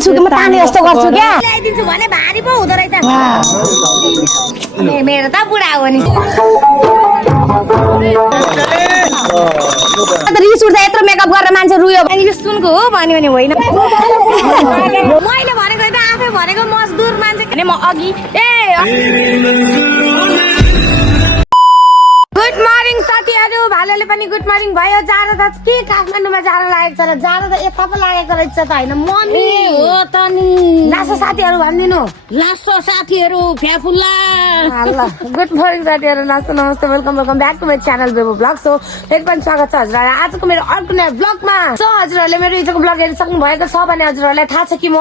तान्छु कि म ताने जस्तो गर्छु क्या ल्याइदिन्छु भने भारी पो हुँदो रहेछ मेरो त बुढा हो नि रिस उठ्दा यत्रो मेकअप गरेर मान्छे रुयो अनि यो सुनको हो भन्यो भने होइन मैले भनेको त आफै भनेको मजदुर मान्छे भने म अघि गुड मर्निङ साथीहरू भालोले पनि गुड मर्निङ भयो जाडो त के काठमाडौँमा जाडो लागेको छ र जाडो त यता पो लागेको रहेछ त होइन मम्मी हो त नि लासो साथीहरू भनिदिनु लासो साथीहरू फ्याफुल्ला गुड मर्निङ साथीहरू लासो नमस्ते welcome back to my channel Bebo blog so फेरि पनि स्वागत छ हजुरहरूलाई आजको मेरो अर्को नयाँ ब्लगमा सो हजुरहरूले मेरो हिजोको ब्लग हेरिसक्नु भएको छ भने हजुरहरूलाई थाहा छ कि म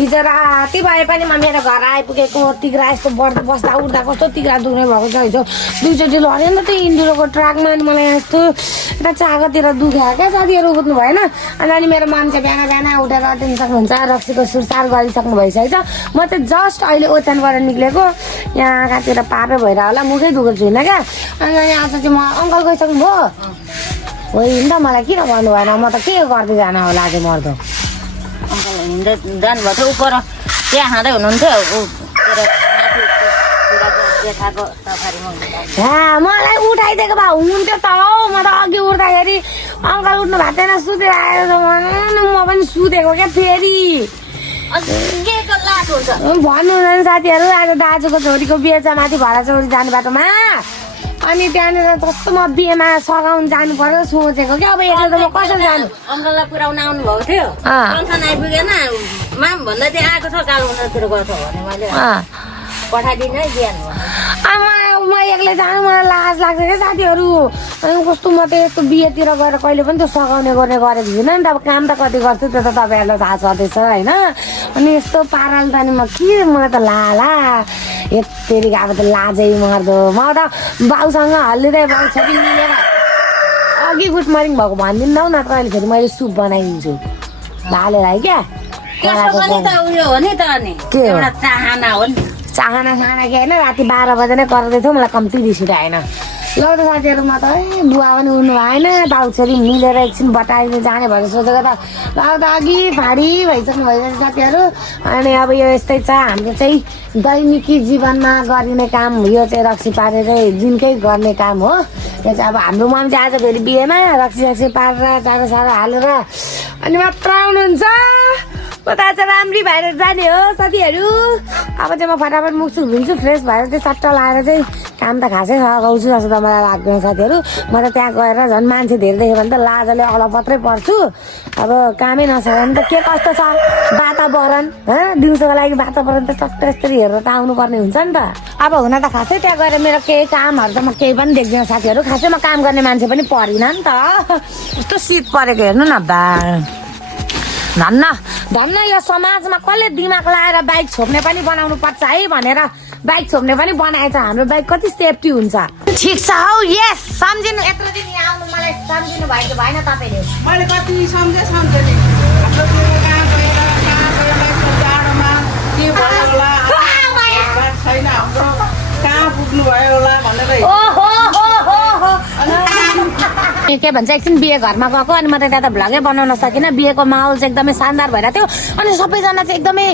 हिजो राति भए पनि म मेरो घर आइपुगेको तिग्रा यस्तो बढ्दै बस्दा उठ्दा कस्तो तिग्रा दुख्ने भएको छ हिजो दुईचोटि लड्यो नि त त्यो इन्डुरोको ट्र्याकमा अनि मलाई यस्तो यता चाकातिर दुख्यो क्या साथीहरू कुद्नु भएन अनि मेरो मान्छे बिहान बिहान उठेर अटेन सक्नुहुन्छ रक्सीको सुरसार गरिसक्नु भइसकेको छ म चाहिँ जस्ट अहिले ओछ्यानबाट निक्लेको यहाँ कहाँतिर पापे भएर होला मुखै दुखेको छुइनँ क्या अनि आज चाहिँ म अङ्कल गइसक्नु भयो होइन त मलाई किन भन्नु भएन म त के गर्दै जान होला आज मर्दो अङ्कल हिँड्दै जानुभएको थियो उपर चिया खाँदै हुनुहुन्थ्यो मलाई उठाइदिएको भए हुन्थ्यो त हौ म त अघि उठ्दाखेरि अङ्कल उठ्नु भएको थिएन सुतेर आएर म पनि सुतेको क्या फेरि भन्नु हुँदैन साथीहरू आज दाजुको छोरीको बिहे छ माथि भरा चौरी जाने बाटोमा अनि त्यहाँनिर जस्तो म बिहेमा सघाउनु जानु पर्यो सोचेको क्या अब एक्लै त म कसरी जानु अङ्कललाई पुऱ्याउन आउनु भएको थियो कन्सन आइपुगेन माम भन्दै थियो आएको छ कालो उनीहरूतिर गएको भने मैले पठाइदिनु है बिहान म एक्लै जानु मलाई लाज लाग्छ क्या साथीहरू अनि कस्तो म त यस्तो बिहेतिर गएर कहिले पनि त्यो सघाउने गर्ने गरेको छुइनँ नि त अब काम त कति गर्छु त्यो त तपाईँहरूलाई थाहा छँदैछ होइन अनि यस्तो पाराले त अनि म के मलाई त लाला यत्तिकै अब त लाजै मर्दो म त बाउसँग हल्लिँदै बाउ छोरी मिलेर अघि गुड मर्निङ भएको भनिदिनु न त अहिले फेरि मैले सुप बनाइदिन्छु भालेर है क्या उयो हो नि त अनि के हो? एउटा चाहना हो नि चाहना साना के होइन राति 12 बजे नै कराउँदै थियो मलाई कम्ती रिस उठाएन ल त साथीहरू म त बुवा पनि उठ्नु भएन बाउ छोरी मिलेर एकछिन बटाइदिनु जाने भनेर सोचेको त बाउ त अघि फाडी भइसक्नु भइसक्यो साथीहरू अनि अब यो यस्तै छ हाम्रो चाहिँ दैनिकी जीवनमा गरिने काम यो चाहिँ रक्सी पारेर दिनकै गर्ने काम हो यो चाहिँ अब हाम्रो मम्मी चाहिँ आज फेरि बिहेमा रक्सी पारेर चारो सारो हालेर अनि मात्र आउनुहुन्छ म त आज राम्री भएर जाने हो साथीहरू अब चाहिँ म फटाफट मुख सुख धुन्छु फ्रेस भएर चाहिँ सट्ट लाएर चाहिँ काम त खासै सघाउँछु जस्तो त मलाई लाग्दैन साथीहरू म त त्यहाँ गएर झन् मान्छे धेरै देख्यो भने त लाजले अलपत्रै पर्छु अब कामै नसक्यो भने त के कस्तो छ वातावरण दिउँसोको लागि वातावरण त चट्ट यस्तरी हेरेर त आउनुपर्ने हुन्छ नि त अब हुन त खासै त्यहाँ गएर मेरो केही कामहरू त म केही पनि देख्दिनँ साथीहरू खासै म काम गर्ने मान्छे पनि परिनँ नि त यस्तो शीत परेको हेर्नु न बा धन्न यो समाजमा कसले दिमाग लाएर बाइक छोप्ने पनि बनाउनु पर्छ है भनेर बाइक छोप्ने पनि बनाएछ हाम्रो बाइक कति सेफ्टी हुन्छ ठिक छ हौ यस सम्झिनु यत्रो दिन यहाँ आउनु मलाई सम्झिनु भएको भएन तपाईँले मैले कति सम्झेँ नि हाम्रो कहाँ गएर जाडोमा के भयो होला छैन हाम्रो कहाँ पुग्नु भयो होला भनेर के भन्छ एकछिन बिहे घरमा गएको अनि म त त्यहाँ त भ्लगै बनाउन सकिनँ बिहेको माहौल चाहिँ एकदमै शानदार भइरहेको थियो अनि सबैजना चाहिँ एकदमै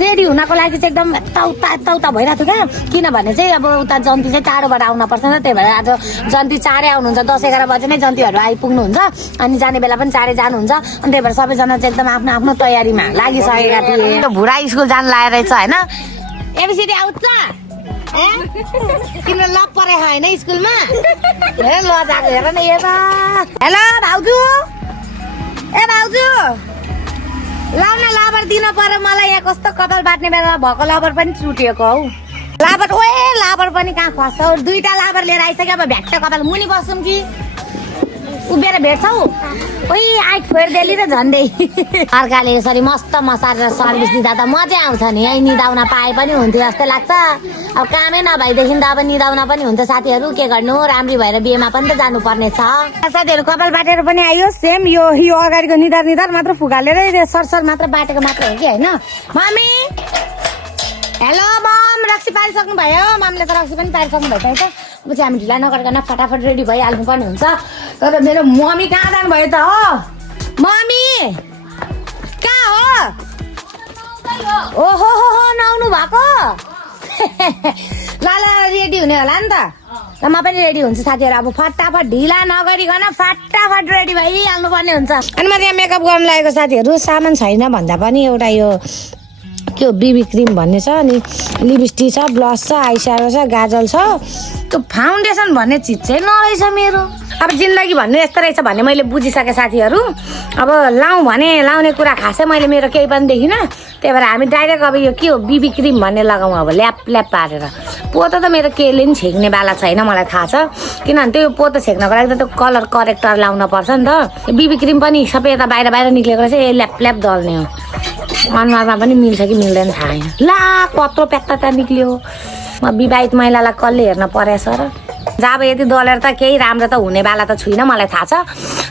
रेडी हुनको लागि चाहिँ एकदम यताउता भइरहेको थियो क्या किनभने चाहिँ अब उता जन्ती चाहिँ टाढोबाट आउन पर्छ नि त्यही भएर आज जन्ती चाँडै आउनुहुन्छ 10-11 बजे नै जन्तीहरू आइपुग्नुहुन्छ अनि जाने बेला पनि चाँडै जानुहुन्छ अनि त्यही भएर सबैजना चाहिँ एकदम आफ्नो आफ्नो तयारीमा लागिसकेका थिए भुरा स्कुल जानु लागेको रहेछ होइन एबिसिडी आउँछ किन लप परे होइन स्कुलमा हेर लजाएको हेर न हेलो भाउजू ए भाउजू लाउ न लाबर दिनु पर्यो मलाई यहाँ कस्तो कपाल बाट्ने बेला भएको लाबर पनि चुटिएको हौ लाबर लाबर पनि कहाँ खस्छ हौ 2टा लाबर लिएर आइसक्यो अब भ्याट्ट कपाल मुनि बस्छौँ कि उभिएर भेट्छौ ओइ आइ फोर्देली र झन्डै अर्काले यसरी मस्त मसारेर सर्भिस दिँदा त मजा आउँछ नि है निदाउन पाए पनि हुन्थ्यो जस्तै लाग्छ अब कामै नभएदेखि त अब निदाउन पनि हुन्छ साथीहरू के गर्नु राम्री भएर बिहेमा पनि त जानुपर्ने छ साथीहरू कपाल बाटेर पनि आयो सेम यो अगाडिको निधार मात्र फुगालेर सरसर मात्र बाटेको मात्र हो कि होइन मम्मी हेलो मम रक्सी पारिसक्नु भयो ममले त रक्सी पनि पारिसक्नु भइसकेको छ पछि हामी ढिला नगरिकन फटाफट रेडी भइहाल्नु पर्ने हुन्छ तर मेरो मम्मी कहाँ जानुभयो त हो मम्मी कहाँ हो ओहो हो हो नआउनु भएको ल रेडी हुने होला नि त ल म पनि रेडी हुन्छु साथीहरू अब फटाफट ढिला नगरिकन फटाफट रेडी भइहाल्नु पर्ने हुन्छ अनि म यहाँ मेकअप गर्नु लागेको साथीहरू सामान छैन भन्दा पनि एउटा यो के हो बिबी क्रिम भन्ने छ अनि लिपस्टिक छ ब्लस छ आइस्याडो छ गाजल छ त्यो फाउन्डेसन भन्ने चिज चाहिँ नरहेछ मेरो अब जिन्दगी भन्नु यस्तो रहेछ भन्ने मैले बुझिसकेँ साथीहरू अब लाउँ भने लाउने कुरा खासै मैले मेरो केही पनि देखिनँ त्यही भएर हामी डाइरेक्ट अब यो के हो बिबी क्रिम भन्ने लगाउँ अब ल्याप ल्याप पारेर पोतो त मेरो केहीले पनि छेक्ने बाला छैन मलाई थाहा छ किनभने त्यो पोतो छेक्नको लागि त त्यो कलर करेक्टर लाउन पर्छ नि त बिबी क्रिम पनि सबै यता बाहिर बाहिर निक्लेको रहेछ ए ल्याप ल्याप दल्ने हो अनुहारमा पनि मिल्छ कि मिल्दैन थाहा छैन ला कत्रो प्याक्टा निक्ल्यो म विवाहित महिलालाई कसले हेर्न परेछ र जब यति दलेर त केही राम्रो त हुनेवाला त छुइनँ मलाई थाहा छ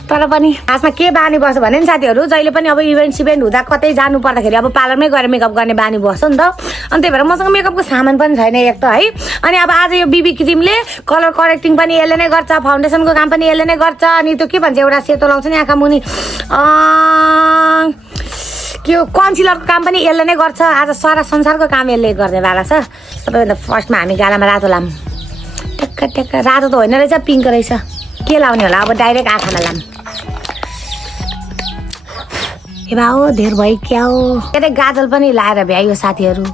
तर पनि खासमा के बानी बस्छ भने नि साथीहरू जहिले पनि अब इभेन्ट सिभेन्ट हुँदा कतै जानु पर्दाखेरि अब पार्लरमै गएर मेकअप गर्ने बानी बस्छ नि त अनि त्यही भएर मसँग मेकअपको सामान पनि छैन एक त है अनि अब आज यो बिबी क्रिमले कलर करेक्टिङ पनि यसले नै गर्छ फाउन्डेसनको काम पनि यसले नै गर्छ अनि त्यो के भन्छ एउटा सेतो लाउँछ नि आँखा मुनि के हो कन्सिलरको काम पनि यसले नै गर्छ आज सारा संसारको काम यसले गर्नेवाला छ सबैभन्दा फर्स्टमा हामी गालामा रातो लाम ट्याक्क ट्याक्क रातो त होइन रहेछ पिङ्क रहेछ के लाउने होला अब डाइरेक्ट आँखामा लाम ए बा हो धेर भयो क्या हो के गाजल पनि लाएर भ्यायो साथीहरू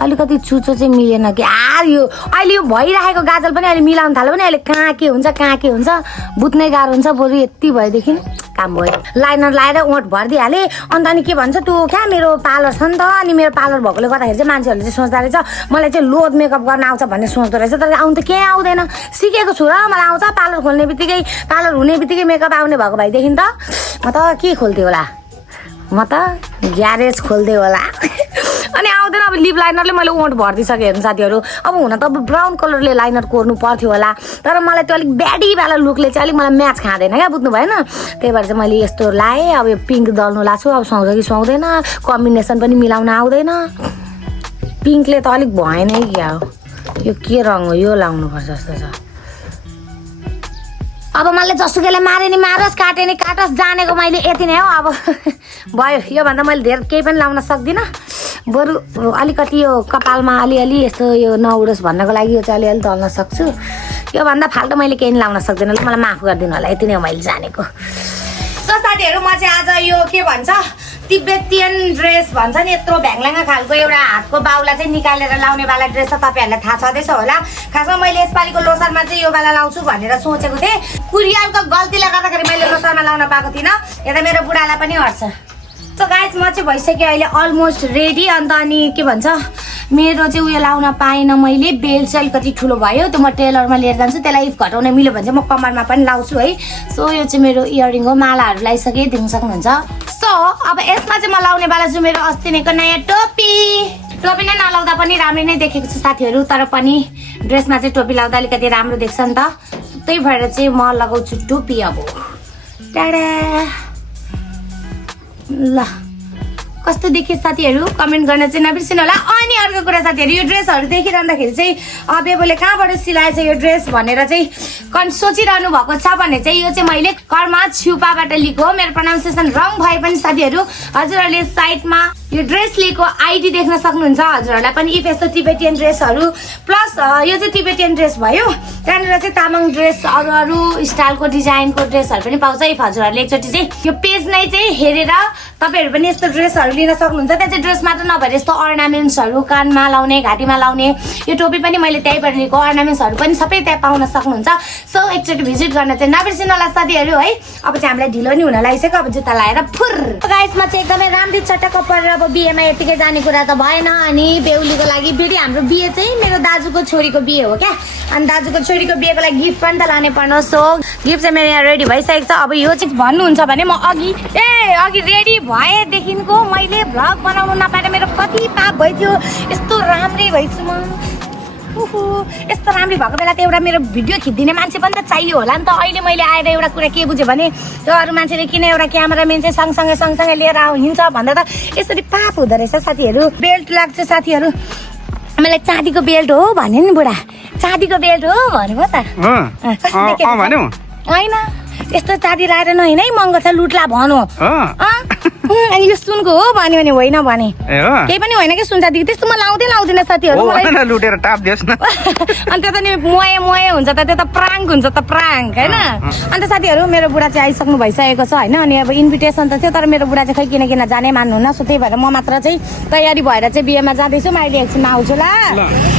अलिकति चुचो चाहिँ मिलेन कि यो अहिले यो भइरहेको गाजल पनि अहिले मिलाउनु थाल्यो भने अहिले कहाँ के हुन्छ बुझ्नै गाह्रो हुन्छ बरु यति भएदेखि काम भयो लाइनर लाएर ओठ भरिदिइहालेँ अन्त अनि के भन्छ त्यो क्या मेरो पार्लर छ नि त अनि मेरो पार्लर भएकोले गर्दाखेरि चाहिँ मान्छेहरूले चाहिँ सोच्दो रहेछ मलाई चाहिँ लोड मेकअप गर्न आउँछ भन्ने सोच्दो रहेछ तर आउनु त केही आउँदैन सिकेको छु र मलाई आउँछ पार्लर खोल्ने बित्तिकै पार्लर हुने बित्तिकै मेकअप आउने भएको भएदेखि त म त के खोल्थेँ होला म त ग्यारेज खोल्थेँ होला अनि आउँदैन अब लिप लाइनरले मैले ओठ भरिदिइसकेँ हेर्नु साथीहरू अब हुन त अब ब्राउन कलरले लाइनर कोर्नु पर्थ्यो होला तर मलाई त्यो अलिक ब्याडीवाला लुकले चाहिँ अलिक मलाई म्याच खाँदैन क्या बुझ्नु भएन त्यही भएर चाहिँ मैले यस्तो लाएँ अब यो पिङ्क दल्नु लाग्छु अब सुहाउँछ कि सुहाउँदैन कम्बिनेसन पनि मिलाउन आउँदैन पिङ्कले त अलिक भएन क्या हो यो के रङ हो यो लाउनुपर्छ जस्तो छ अब मैले जसुकैलाई मारे नि मारोस् काटे नि काटोस् जानेको मैले यति नै हो अब भयो योभन्दा मैले धेरै केही पनि लाउन सक्दिनँ बरु अलिकति यो कपालमा अलिअलि यस्तो यो नउडोस् भन्नको लागि यो चाहिँ अलिअलि दल्न सक्छु योभन्दा फाल्टो मैले केही लाउन सक्दिनँ मलाई माफ गरिदिनु होला यति नै हो मैले जानेको सो साथीहरू म चाहिँ आज यो के भन्छ तिब्बतियन ड्रेस भन्छ नि यत्रो भ्याङल्याङ्गा खालको एउटा हातको बाउला चाहिँ निकालेर लाउनेवाला ड्रेस त तपाईँहरूलाई थाहा छँदैछ होला खासमा मैले यसपालिको लोसारमा चाहिँ यो वाला लाउँछु भनेर सोचेको थिएँ कुरियरको गल्तीले गर्दाखेरि मैले लोसारमा लाउन पाएको थिइनँ यता मेरो बुढालाई पनि हट्छ सो गाइज म चाहिँ भइसक्यो अहिले अलमोस्ट रेडी अन्त अनि के भन्छ मेरो चाहिँ उयो लाउन पाएन मैले बेल्ट चाहिँ अलिकति ठुलो भयो त्यो म टेलरमा लिएर जान्छु त्यसलाई इफ घटाउने मिल्यो भने चाहिँ म कम्मरमा पनि लाउँछु है सो यो चाहिँ मेरो इयरिङ हो मालाहरू लगाइसकेँ देख्न सक्नुहुन्छ सो अब यसमा चाहिँ म लाउने वाला छु मेरो अस्ति नैको नयाँ टोपी नै नलाउँदा पनि राम्रै नै देखेको छु साथीहरू तर पनि ड्रेसमा चाहिँ टोपी लाउँदा अलिकति राम्रो देख्छ नि त त्यही भएर चाहिँ म लगाउँछु टोपी अब टाडा ल कस्तो देखियो साथीहरू कमेन्ट गर्न चाहिँ नबिर्सिनु होला अनि अर्को कुरा साथीहरू यो ड्रेसहरू देखिरहँदाखेरि चाहिँ बेबोले कहाँबाट सिलाएछ यो ड्रेस भनेर चाहिँ सोचिरहनु भएको छ भने चाहिँ यो चाहिँ मैले कर्मा छ्युपाबाट लिएको हो मेरो प्रोनाउन्सिएसन रङ भए पनि साथीहरू हजुरहरूले साइडमा यो ड्रेस लिएको आइडी देख्न सक्नुहुन्छ हजुरहरूलाई पनि इफ यस्तो तिब्बतियन ड्रेसहरू प्लस यो चाहिँ तिब्बतियन ड्रेस भयो त्यहाँनिर चाहिँ तामाङ ड्रेस अरू अरू स्टाइलको डिजाइनको ड्रेसहरू पनि पाउँछ इफ हजुरहरूले एकचोटि चाहिँ यो पेज नै चाहिँ हेरेर तपाईँहरू पनि यस्तो ड्रेसहरू लिन सक्नुहुन्छ त्यहाँ चाहिँ ड्रेस मात्र नभएर यस्तो अर्नामेन्ट्सहरू कानमा लाउने घाँटीमा लाउने यो टोपी पनि मैले त्यहीँबाट लिएको अर्नामेन्ट्सहरू पनि सबै त्यहाँ पाउन सक्नुहुन्छ सो एकचोटि भिजिट गर्न चाहिँ नबिर्सिनु होला साथीहरू है अब चाहिँ हामीलाई ढिलो नि हुन लागिसक्यो अब जुत्ता लाएर फुर गाइसमा चाहिँ एकदमै राम्री चटक्क परेर अब बिहेमा यतिकै जाने कुरा त भएन अनि बेहुलीको लागि फेरि हाम्रो बिहे चाहिँ मेरो दाजुको छोरीको बिहे हो क्या अनि दाजुको छोरीको बिहेको लागि गिफ्ट पनि त लाने पर्न सो गिफ्ट चाहिँ मेरो यहाँ रेडी भइसकेको छ अब यो चाहिँ भन्नुहुन्छ भने म अघि रेडी भएदेखिको मैले भ्लग बनाउनु नपाएर मेरो कति पाप भइथ्यो यस्तो राम्रै भइछु म यस्तो राम्रै भएको बेला त एउटा मेरो भिडियो खिचिदिने मान्छे पनि त चाहियो होला नि त अहिले मैले आएर एउटा कुरा के बुझ्यो भने त्यो अरू मान्छेले किन एउटा क्यामेराम्यान चाहिँ सँगसँगै लिएर हिँड्छ भन्दा त यसरी पाप हुँदो रहेछ साथीहरू बेल्ट लाग्छ साथीहरू मलाई चाँदीको बेल्ट हो भने नि बुढा चाँदीको बेल्ट हो भन्नुभयो त होइन यस्तो चाँदी लाएर नहिँड है महँगो छ लुट्ला भनौँ अनि यो सुनको हो भन्यो भने होइन भने ए हो केही पनि होइन कि सुन जाति त्यस्तो म लाउँदैन साथीहरू हो मलाई भनेर लुटेर टाप दियोस् न अनि त्यो त नि मोया हुन्छ त त्यो त प्राङ्क हुन्छ त प्राङ्क होइन अन्त साथीहरू मेरो बुढा चाहिँ आइसक्नु भइसकेको छ होइन अनि अब इन्भिटेसन त थियो तर मेरो बुढा चाहिँ खै किन जाने मान्नुहुन्न सो त्यही भएर म मात्र चाहिँ तयारी भएर चाहिँ बिहेमा जाँदैछु म अहिले एकछिनमा आउँछु ल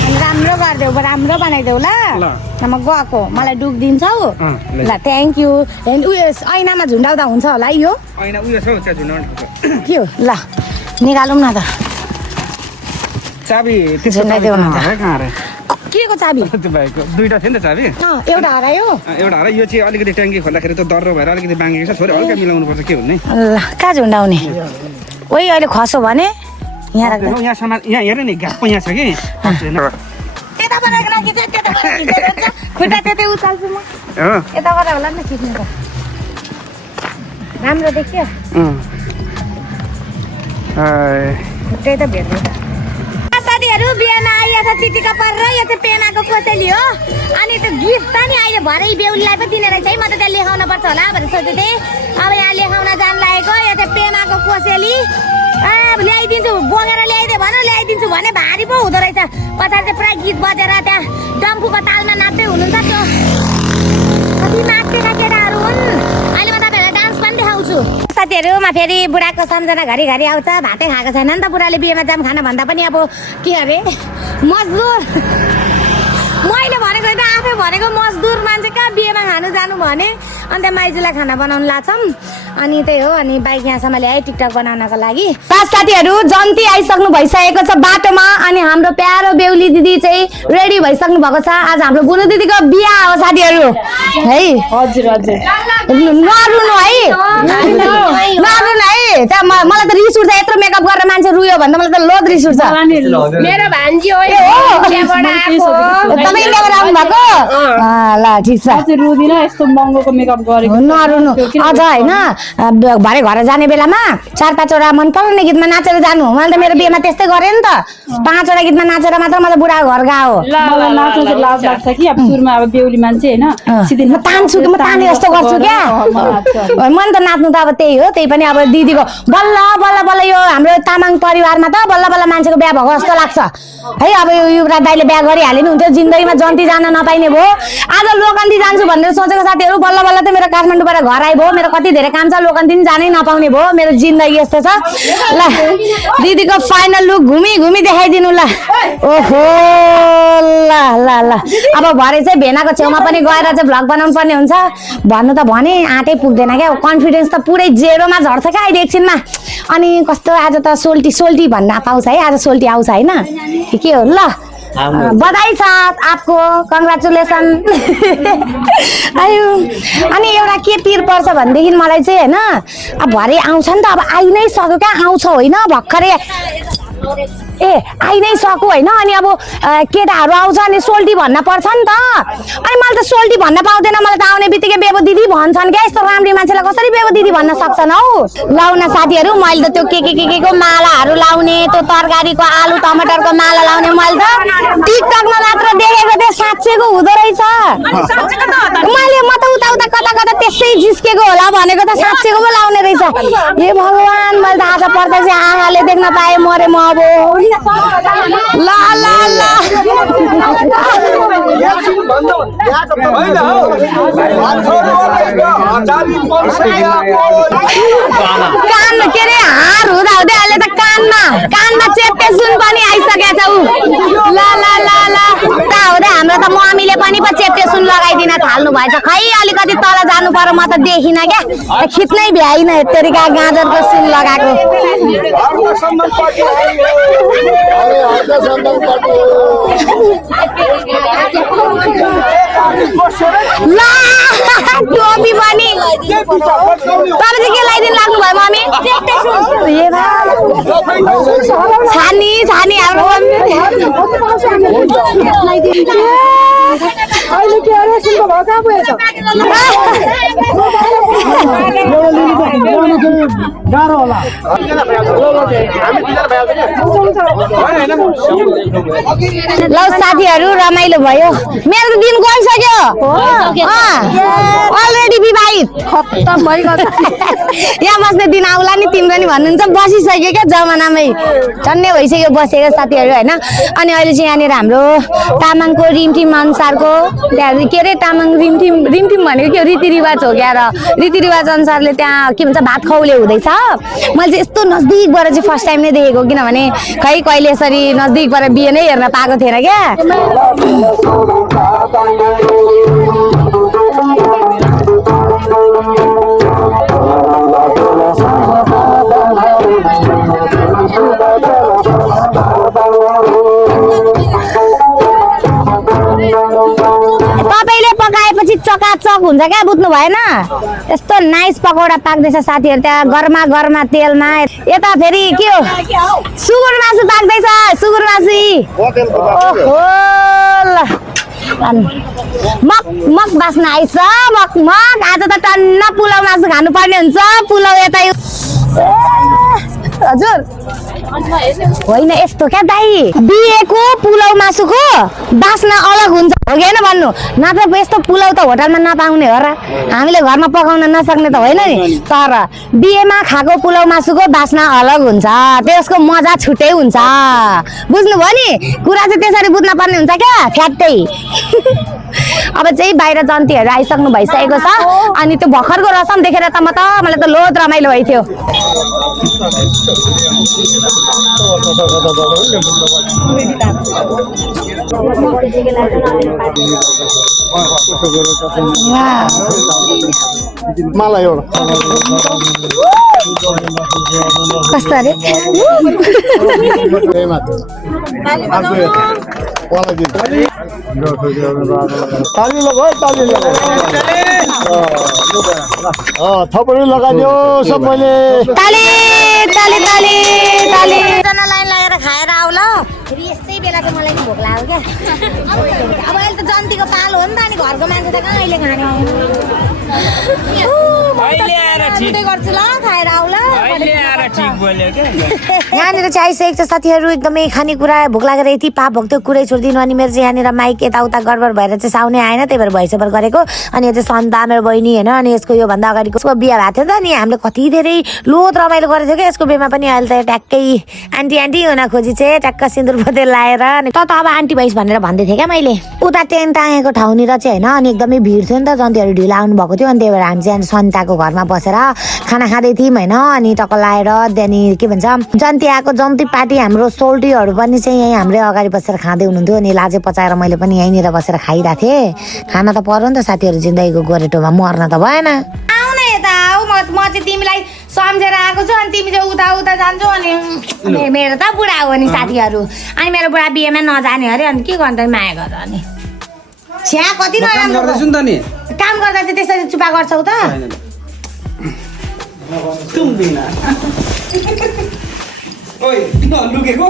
अनि राम्रो गरिदेऊ राम्रो बनाइदेऊ ल म गएको मलाई डुक दिन्छौ ल थ्याङ्क यू उयो ऐनामा झुन्डाउँदा हुन्छ होला यो ऐना उयो छ त्यहाँ झुन्डाउनु के हो ल निकालौँ न त चाबी झुन्डाइदेऊ न त कहाँ रे के को चाबी त्यो भाइको दुईटा थियो नि त चाबी एउटा हरायो एउटा हरा यो चाहिँ अलिकति ट्याङ्की खोल्दाखेरि त दर्रो भएर अलिकति बाङ्गेको छ छोरी हल्का मिलाउनु पर्छ के हुने ल कहाँ झुन्डाउने ओइ अहिले खसो भने यहाँ राख्दा यहाँ सामान यहाँ हेर नि ग्याप यहाँ छ कि त्यताबाट राखी चाहिँ त्यताबाट खुट्टा त्यतै उचाल्छु म यताबाट होला नि खिच्नु त राम्रो देख्यो खुट्टै त भेट्दैन साथीहरू बिहान आइएछ चिटिका परेर यो चाहिँ पेमाको कोसेली हो अनि त्यो गिफ्ट त नि अहिले भरे बेहुलीलाई पनि दिने रहेछ है म त त्यहाँ लेखाउन पर्छ होला भनेर सोचेको थिएँ अब यहाँ लेखाउन जानु लागेको यो चाहिँ पेमाको कोसेली ल्याइदिन्छु बोकेर ल्याइदियो भन ल्याइदिन्छु भने भारी पो हुँदो रहेछ पछाडि चाहिँ पुरा गीत बजेर त्यहाँ डम्फुको तालमा नाच्दै हुनुहुन्छ त्यो कति नाच्नेका केटाहरू हुन् अहिले म तपाईँहरूलाई डान्स पनि देखाउँछु साथीहरू म फेरि बुढाको सम्झना घरिघरि आउँछ भातै खाएको छैन नि त बुढाले बिहेमा जाम खान भन्दा पनि अब के अरे मजदुर मैले भनेको त आफै भनेको मजदुर मान्छे कहाँ बिहेमा खानु जानु भने अन्त माइजूलाई खाना बनाउनु लाग्छौँ अनि त्यही हो अनि बाइक यहाँसम्म ल्याएँ टिकटक बनाउनको लागि साथीहरू जन्ती आइसक्नु भइसकेको छ बाटोमा अनि हाम्रो प्यारो बेहुली दिदी चाहिँ रेडी भइसक्नु भएको छ आज हाम्रो बुनु दिदीको बिहा हो साथीहरू है हजुर हजुर नरुनु है नरुनु है त्यहाँ मलाई त रिस उठ्छ यत्रो मेकअप गरेर मान्छे रुयो भन्दा मलाई त लोद रिस उठ्छ मेरो भान्जी हो तपाईँ इन्डियाबाट आउनु भएको ल ठिक छ रुदिन यस्तो महँगोको मेकअप गरेको नरुनु अझ होइन भरे घर जाने बेलामा 4-5वटा मन पराउने गीतमा नाचेर जानु मैले त मेरो बिहेमा त्यस्तै गरेँ नि त 5वटा गीतमा नाचेर मात्र म त बुढाको घर गएको मलाई नाच्न चाहिँ लाज लाग्छ कि अब सुरुमा अब बेहुली मान्छे होइन म तान्छु कि म ताने जस्तो गर्छु क्या मन त नाच्नु त अब त्यही हो त्यही पनि अब दिदीको बल्ल बल्ल बल्ल यो हाम्रो तामाङ परिवारमा त बल्ल बल्ल मान्छेको बिहा भएको जस्तो लाग्छ है अब यो युवराज दाइले बिहा गरिहाल्यो नि हुन्थ्यो जिन्दगीमा जन्ती जान नपाइने भयो आज लोकन्ती जान्छु भनेर सोचेको साथीहरू बल्ल बल्ल त मेरो काठमाडौँबाट घर आइभयो मेरो कति धेरै काम छ लोकन्ती पनि जानै नपाउने भयो मेरो जिन्दगी यस्तो छ ल दिदीको फाइनल लुक घुमी घुमी देखाइदिनु ल ओहो ल ल ल अब भरे चाहिँ भेनाको छेउमा पनि गएर चाहिँ भ्लग बनाउनु पर्ने हुन्छ भन्नु त भने आँटै पुग्दैन क्या कन्फिडेन्स त पुरै जेरोमा झर्छ क्या अहिले एकछिनमा अनि कस्तो आज त सोल्टी भन्न पाउँछ है आज सोल्टी आउँछ होइन के हो ल बधाई छ आपको कङ्ग्रेचुलेसन आयो अनि एउटा के पिर पर्छ भनेदेखि मलाई चाहिँ होइन अब भरे आउँछ नि त अब आइ नै सक्यो क्या आउँछ होइन भर्खरै ए आइ नै सक्यो होइन अनि अब केटाहरू आउँछ अनि सोल्टी भन्न पर्छ नि त अनि मैले त सोल्टी भन्न पाउँदैन मलाई त आउने बित्तिकै बेबो दिदी भन्छन् क्या यस्तो राम्री मान्छेलाई कसरी बेबो दिदी भन्न सक्छन् हौ लाउन साथीहरू मैले त त्यो के को मालाहरू लाउने त्यो तरकारीको आलु टमाटरको माला लाउने मैले त टिकटकमा मात्र देखेको थिएँ साँच्चैको हुँदो रहेछ मैले म त उता कता त्यसै जिस्केको होला भनेको त साँच्चैको पो लाउने रहेछ हे भगवान् मैले त आज पर्दा चाहिँ आँखाले देख्न पाएँ मरे म अब ल ल ल कान के अरे हार हुँदा हुँदै अहिले त कानमा चेप्टे सुन पनि आइसकेको छ उ ल ल ल ल ता हुँदै हाम्रो त मम्मीले पनि पो चेप्टे सुन लगाइदिन थाल्नु भएछ खै अलिकति तल जानु पर्यो म त देखिनँ क्या खिच्नै भ्याइन यत्तरीका गाजरको सुन लगाएको ल टोपी पनि तपाईँ चाहिँ के लगाइदिनु लाग्नु भयो मम्मी छानी हाम्रो अहिले के अरे सुनको भाउ कहाँ पुगेछ गाह्रो होला ल साथीहरू रमाइलो भयो मेरो त दिन गइसक्यो अलरेडी विवाहित खत्तम भइगयो यहाँ बस्ने दिन आउला नि तिम्रो नि भन्नुहुन्छ बसिसक्यो क्या जमानामै झन्डै भइसक्यो बसेको साथीहरू होइन अनि अहिले चाहिँ यहाँनिर हाम्रो तामाङको रिमटिम अनुसारको त्यहाँ के अरे तामाङ रिमटिम भनेको के रीतिरिवाज हो क्या र रीतिरिवाज अनुसारले त्यहाँ के भन्छ भात खौले हुँदैछ मैले चाहिँ यस्तो नजिकबाट चाहिँ फर्स्ट टाइम नै देखेको किनभने खै कहिले यसरी नजिकबाट बिहे नै हेर्न पाएको थिएन क्या तपाईँले पकाएपछि चकाचक हुन्छ क्या बुझ्नु भएन यस्तो नाइस पकौडा पाक्दैछ साथीहरू त्यहाँ गरमा गरमा तेलमा यता फेरि के हो सुँगुर मासु पाक्दैछ सुँगुर मासु ओहो ल मक मक बास्न आइछ मक मक आज त टन्न पुलाउ मासु खानुपर्ने हुन्छ पुलाउ यता हजुर होइन यस्तो क्या दाइ बिहेको पुलाउ मासुको बास्ना अलग हुन्छ हो कि होइन भन्नु नत्र यस्तो पुलाउ त होटलमा नपाउने हो र हामीले घरमा पकाउन नसक्ने त होइन नि तर बिहेमा खाएको पुलाउ मासुको बास्ना अलग हुन्छ त्यसको मजा छुट्टै हुन्छ बुझ्नुभयो नि कुरा चाहिँ त्यसरी बुझ्न पर्ने हुन्छ क्या फ्याट्टै अब चाहिँ बाहिर जन्तीहरू आइसक्नु भइसकेको छ अनि त्यो भर्खरको रसम देखेर त मलाई त लोद रमाइलो भइथ्यो मलाई एउटा कस्तो अरे ताली लगाऊ ताली लगाऊ थपडी लगाइदियो सबैले ताली ताली ताली ताली जना लाइन लागेर खाएर आऊ ल फेरि यस्तै बेला चाहिँ मलाई नि भोक लाग्यो क्या अब अहिले त जन्तीको पालो हो नि त अनि घरको मान्छे त कहाँ अहिले खाने गर्छु ल खाएर आऊ ल यहाँनिर चाहिँ आइसकेको छ साथीहरू एकदमै खानेकुरा भोक लागेर यति पाप भएको त्यो कुरै छोडिदिनु अनि मेरो चाहिँ यहाँनिर माइक यताउता गडबड भएर चाहिँ साउने आएन त्यही भएर भैसबर गरेको अनि यो चाहिँ सन्ता मेरो बहिनी होइन अनि यसको योभन्दा अगाडिको उसको बिहा भएको थियो नि त अनि हामीले कति धेरै लोद रमाइलो गरेको थियो क्या यसको बिहेमा पनि अहिले त ट्याक्कै आन्टी आन्टी हुन खोजी चाहिँ ट्याक्क सिन्दुर पोते लाएर अनि त अब आन्टी भइस भनेर भन्दै थिएँ क्या मैले उता टेन्ट टाँगेको ठाउँनिर चाहिँ होइन अनि एकदमै भिड थियो नि त जन्तीहरू ढिलो आउनु भएको थियो अनि त्यही भएर हामी चाहिँ सन्ताको घरमा बसेर खाना खाँदै थियौँ होइन अनि टक्क लाएर त्यहाँदेखि के भन्छ जन्ती आएको जन्ती पार्टी हाम्रो सोल्टीहरू पनि चाहिँ यहीँ हाम्रै अगाडि बसेर खाँदै हुनुहुन्थ्यो अनि लाजे पचाएर मैले पनि यहीँनिर बसेर खाइरहेको थिएँ खाना त पर्यो नि त साथीहरू जिन्दगीको गोरेटोमा मर्न त भएन आउन यता आऊ म चाहिँ तिमीलाई सम्झेर आएको छु अनि तिमी चाहिँ उता उता जान्छौ अनि मेरो त बुढा हो नि साथीहरू अनि मेरो बुढा बिहेमा नजाने अरे अनि के गर्दा माया गर अनि छ्या कति नराम्रो काम गर्दा चाहिँ त्यसरी चुपा गर्छौ त लुकेको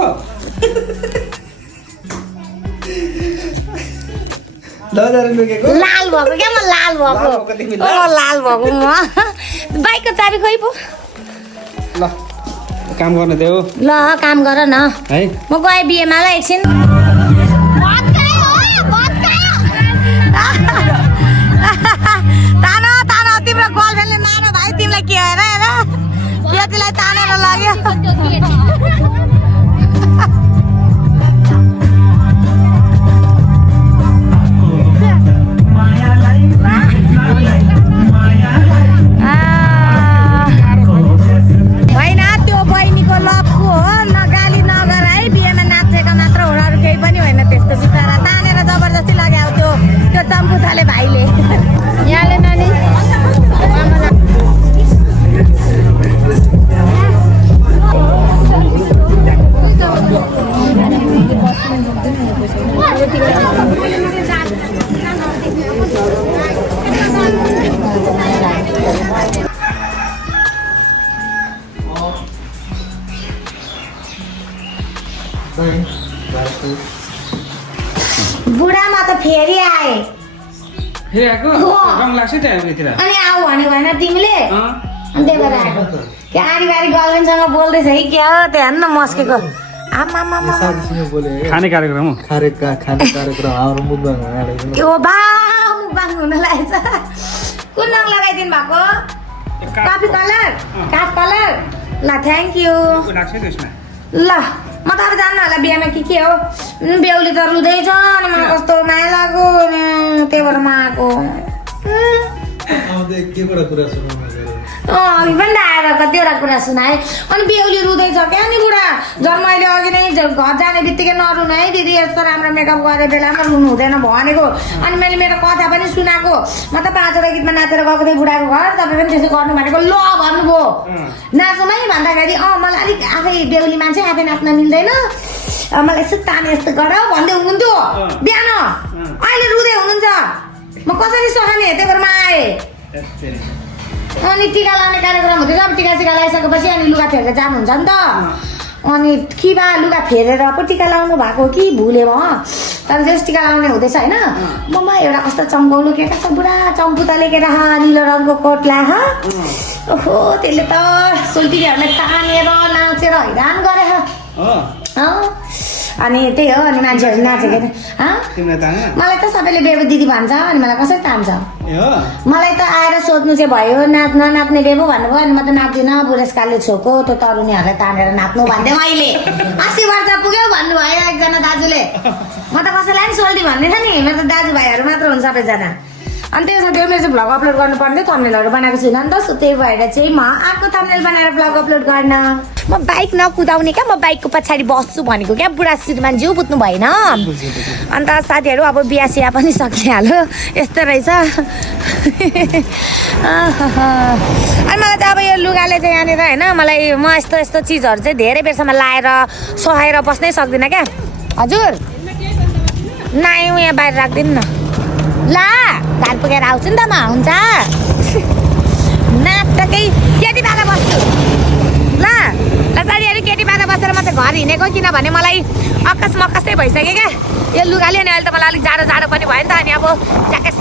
लाल भएको क्या म लाल भएको म बाइकको चाबी खोइ पो ल काम गर्न देऊ ल काम गर न है म गएँ बिहेमा ल एकछिन तानो तानो तिम्रो गर्लफ्रेन्डले मारो भाइ तिमीलाई के हेर हेर केटीलाई तानेर लग्यो होइन त्यो बहिनीको लभको हो न गाली नगर है बिहेमा नाचेका मात्र हो अरू केही पनि होइन त्यस्तो बिचरा तानेर जबरजस्ती लगायो त्यो चम्पुथाले भाइले यहाँले नानी बुढामा त फेरि आए फेरि आएको रङ लाग्छ त यतिर अनि आऊ भनेको होइन तिमीले अनि त्यही भएर आएको त्यो आरीबारी गर्लफ्रेन्डसँग बोल्दैछ है क्या हो त्यो हेर्नु न मस्केको आमा खाने कार्यक्रम हो खाने कार्यक्रम हाम्रो मुद्दा यो मुखबाङ हुन लागेछ कुन रङ लगाइदिनु भएको कफी कलर काठ कलर ल थ्याङ्क यू लाग्छ त्यसमा ल म त अब जान्नु होला बिहामा के हो बेहुली त रुँदैछ अनि मलाई कस्तो माया लाग्यो त्यही भएर म आएको अघि पनि त आएर कतिवटा कुरा सुनाएँ अनि बेहुली रुँदैछ क्या नि बुढा झन् मैले अघि नै घर जाने बित्तिकै नरुनु है दिदी यस्तो राम्रो मेकअप गरेर बेलामा रुनु हुँदैन भनेको अनि मैले मेरो कथा पनि सुनाएको म त 5वटा गीतमा नाचेर गएको थिएँ बुढाको घर तपाईँ पनि त्यसो गर्नु भनेको ल भन्नुभयो नाचौँ है भन्दाखेरि मलाई अलिक आफै बेहुली मान्छे आफै नाच्न मिल्दैन मलाई यसो ताने यस्तो गर भन्दै हुनुहुन्थ्यो बिहान अहिले रुँदै हुनुहुन्छ म कसरी सहने त्यही भएर म आएँ अनि टिका लाउने कार्यक्रम हुँदैछ अब टिका लगाइसकेपछि अनि लुगा फेरेर जानुहुन्छ नि त अनि किबा लुगा फेरेर पो टिका लाउनु भएको कि भुले म तर जस टिका लाउने हुँदैछ होइन ममा एउटा कस्तो चम्काउनु केटा छ बुढा चम्पुताले केटा निलो रङको कोट लाह ओहो त्यसले त सोल्टिनीहरूलाई तानेर नाचेर हैरान गरे अनि त्यही हो अनि मान्छेहरू नाचेको मलाई त सबैले बेबु दिदी भन्छ अनि मलाई कसरी तान्छ मलाई त आएर सोध्नु चाहिँ भयो नाच्ने बेबु भन्नुभयो अनि म त नाच्दिनँ बुढेसकालले छोको त्यो तरुनीहरूलाई तानेर नाच्नु भन्दै मैले 80 वर्ष पुग्यो भन्नुभयो एकजना दाजुले म त कसैलाई पनि सोल्टी भन्दैन नि मेरो त दाजुभाइहरू मात्र हुन्छ सबैजना अनि त्यसमा त्यो मेरो चाहिँ भ्लग अपलोड गर्नुपर्ने थम्बनेलहरू बनाएको छुइनँ नि त त्यही भएर चाहिँ म आएको थम्बनेल बनाएर भ्लग अपलोड गर्न म बाइक नकुदाउने क्या म बाइकको पछाडि बस्छु भनेको क्या बुढा श्रीमान जिउ बुझ्नु भएन अन्त साथीहरू अब बिहा सिया पनि सकिहाल्यो यस्तो रहेछ अनि मलाई चाहिँ अब यो लुगाले चाहिँ यहाँनिर होइन मलाई म यस्तो चिजहरू चाहिँ धेरै बेरसम्म लाएर सहाएर बस्नै सक्दिनँ क्या हजुर नाइ यहाँ बाहिर राखिदिनु न ल घर पुगेर आउँछु नि त म हुन्छ नाटकै केटी बाँधा बस्छु ल साथीहरू केटी बाँधा बसेर म चाहिँ घर हिँडेको किनभने मलाई अक्कस मक्कसै भइसक्यो क्या यो लुगाले अनि अहिले त मलाई अलिक जाडो पनि भयो नि त अनि अब ज्याकेट